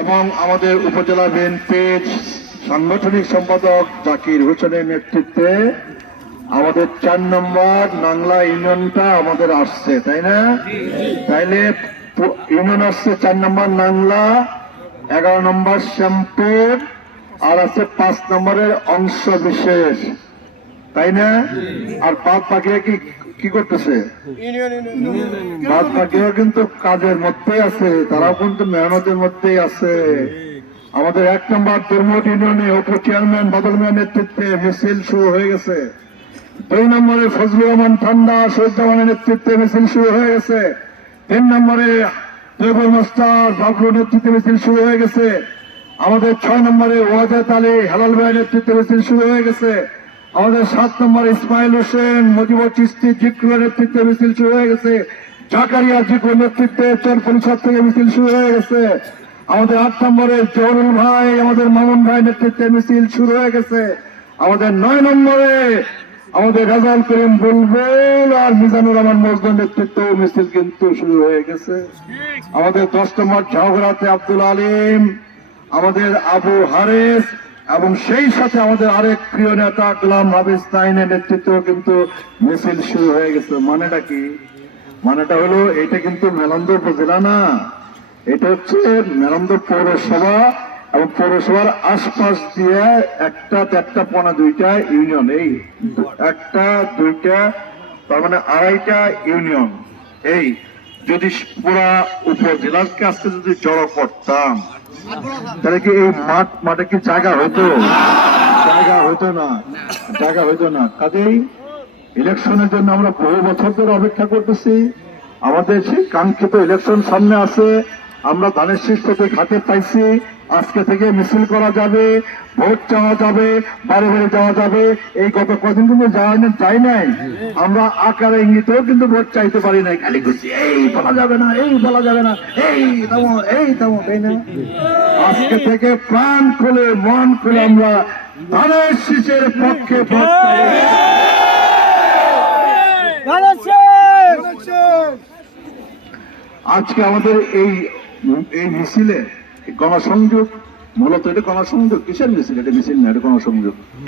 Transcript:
এবং আমাদের উপজেলা বিএনপির সাংগঠনিক সম্পাদক জাকির হোসেনের নেতৃত্বে আমাদের 4 নম্বর নাংলা ইউনিয়নটা আমাদের আসছে, তাই না? তাইলে ইউনিয়ন আসছে 4 নম্বর নাংলা, 11 নম্বর শ্যামপুর, আর আছে 5 নম্বরের অংশ বিশেষ, তাই না? আর বাদ বাকিরা কি করতেছে? বাদ বাকিরা কিন্তু কাজের মধ্যেই আছে, তারাও কিন্তু মেহনতের মধ্যেই আছে। আমাদের 1 নম্বর দুর্মট ইউনিয়নে উপ চেয়ারম্যান বাদল মিয়ার নেতৃত্বে মিছিল শুরু হয়ে গেছে। 2 নম্বরে ফজলুর রহমান ঠান্ডা শহীদ জামানের নেতৃত্বে মিছিল শুরু হয়ে গেছে। 3 নম্বরে দেবর মাস্টার বাবলুর নেতৃত্বে মিছিল শুরু হয়ে গেছে। আমাদের 6 নম্বরে ওয়াজেদ আলী হেলাল ভাইয়ের নেতৃত্বে মিছিল শুরু হয়ে গেছে। আমাদের 7 নম্বরে ইসমাইল হোসেন মুজিবুর চিশতি জিক্রুর নেতৃত্বে মিছিল শুরু হয়ে গেছে। জাকারিয়া জিক্রুর নেতৃত্বে চর পরিষদ থেকে মিছিল শুরু হয়ে গেছে। আমাদের 8 নম্বরে জহুরুল ভাই আমাদের মামুন ভাই নেতৃত্বে মিছিল শুরু হয়ে গেছে। আমাদের 9 নম্বরে আমাদের রাজাল করিম বুলবুল আর মিজানুর রহমান মজদুর নেতৃত্বে মিছিল কিন্তু শুরু হয়ে গেছে। আমাদের 10 নম্বর ঝাউগড়াতে আব্দুল আলিম, আমাদের আবু হারেস এবং সেই সাথে আমাদের আরেক প্রিয় নেতা গোলাম হাফিজ তাইনের নেতৃত্বেও কিন্তু মিছিল শুরু হয়ে গেছে। মানেটা কি? মানেটা হলো এটা কিন্তু মেলান্দ উপজেলা না, এটা হচ্ছে মেলান্দ পৌরসভা এবং পৌরসভার আশপাশ দিয়ে 1-2টা ইউনিয়ন, এই 1-2টা তার মানে 2.5টা ইউনিয়ন। এই যদি পুরা উপজেলাকে আজকে যদি জড়ো করতাম তাহলে কি এই মাঠে কি জায়গা হতো? জায়গা হতো না। কাজেই ইলেকশনের জন্য আমরা বহু বছর ধরে অপেক্ষা করতেছি। আমাদের সেই কাঙ্ক্ষিত ইলেকশন সামনে আছে। আমরা ধানের শীষ থেকে ঘাটে পাইছি। আজকে থেকে মিছিল করা যাবে, ভোট চাওয়া যাবে, বাড়ি বাড়ি যাওয়া যাবে। এই গত কদিন কিন্তু যাই নাই, আমরা আকারে ইঙ্গিতেও কিন্তু ভোট চাইতে পারি নাই। খালি খুশি এই বলা যাবে না, এই বলা যাবে না, এই তেমন, তাই না? আজকে থেকে প্রাণ খুলে মন খুলে আমরা ধানের শীষের পক্ষে ভোট চাই। আজকে আমাদের এই মিছিলে গণসংযোগ, মূলত এটা গণসংযোগ। কিসের মিছিল? এটা মিছিল না, এটা গণসংযোগ।